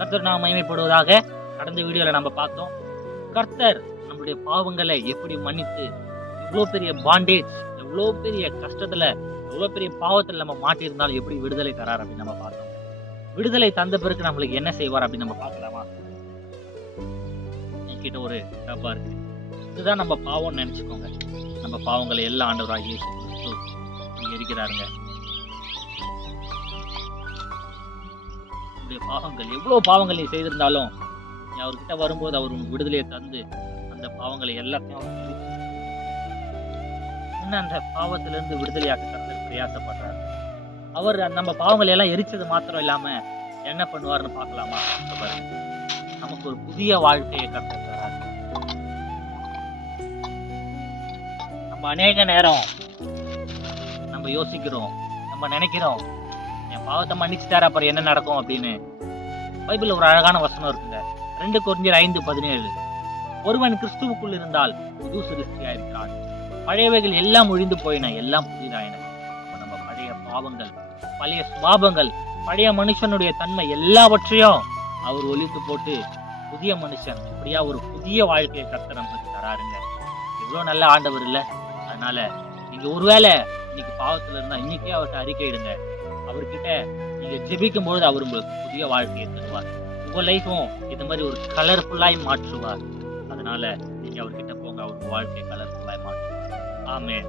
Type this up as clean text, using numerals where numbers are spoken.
கர்த்தர் நாம் மகிமைப்படுவதாக. கடந்த வீடியோல நம்ம பார்த்தோம், கர்த்தர் நம்மளுடைய பாவங்களை எப்படி மன்னித்து எவ்வளோ பெரிய பாண்டேஜ், எவ்வளோ பெரிய கஷ்டத்துல, எவ்வளோ பெரிய பாவத்துல நம்ம மாட்டியிருந்தாலும் எப்படி விடுதலை தரார் அப்படின்னு நம்ம பார்த்தோம். விடுதலை தந்த பிறகு நம்மளுக்கு என்ன செய்வார் அப்படின்னு நம்ம பார்க்கலாமா? என்கிட்ட ஒரு டப்பா இருக்கு. இதுதான் நம்ம பாவம்னு நினைச்சுக்கோங்க. நம்ம பாவங்களை எல்லா ஆண்டவராக இயேசு கிறிஸ்து இங்க இருக்கிறாருங்க. உன்னுடைய பாவங்கள் எவ்வளவு பாவங்கள் நீ செய்திருந்தாலும் நீ அவர்கிட்ட வரும்போது அவர் உனக்கு விடுதலையை தந்து அந்த பாவங்களை எல்லாத்தையும் அவர் இன்னும் அந்த பாவத்திலிருந்து விடுதலையாக்க கர்த்தர் பிரயாசப்படுறாரு. அவர் நம்ம பாவங்களை எல்லாம் எரிச்சது மாத்திரம் இல்லாம என்ன பண்ணுவாருன்னு பார்க்கலாமா? பாருங்க, நமக்கு ஒரு புதிய வாழ்க்கையை கர்த்தர் தராரு. நம்ம அநேக நேரம் நம்ம யோசிக்கிறோம், நம்ம நினைக்கிறோம், என் பாவத்தை மன்னிச்சுட்டாரு அப்புறம் என்ன நடக்கும் அப்படின்னு. பைபிள்ல ஒரு அழகான வசனம் இருக்குங்க, 2 கொரிந்தியர் 5:17. ஒருவன் கிறிஸ்துவுக்குள் இருந்தால் புது சிருஷ்டியா இருக்கிறான், பழையவைகள் எல்லாம் ஒழிந்து போயின, எல்லாம் புதிதாயின. நம்ம பழைய பாவங்கள், பழைய சுபாவங்கள், பழைய மனுஷனுடைய தன்மை எல்லாவற்றையும் அவர் ஒழித்து போட்டு புதிய மனுஷன், இப்படியா ஒரு புதிய வாழ்க்கையை கர்த்தர் நமக்கு தராருங்க. எவ்வளவு நல்ல ஆண்டவர் இல்ல? அதனால நீங்க ஒருவேளை இன்னைக்கு பாவத்துல இருந்தா இன்னைக்கே அவர்கிட்ட அறிக்கையிடுங்க. அவர்கிட்ட நீங்க ஜெபிக்கும் பொழுது அவர் உங்களுக்கு புதிய வாழ்க்கையை தருவார். உங்க லைஃபும் இது மாதிரி ஒரு கலர்ஃபுல்லாய் மாற்றுவார். அதனால நீங்க அவர்கிட்ட போங்க, அவர் வாழ்க்கையை கலர்ஃபுல்லாய் மாற்றுவார். ஆமென்.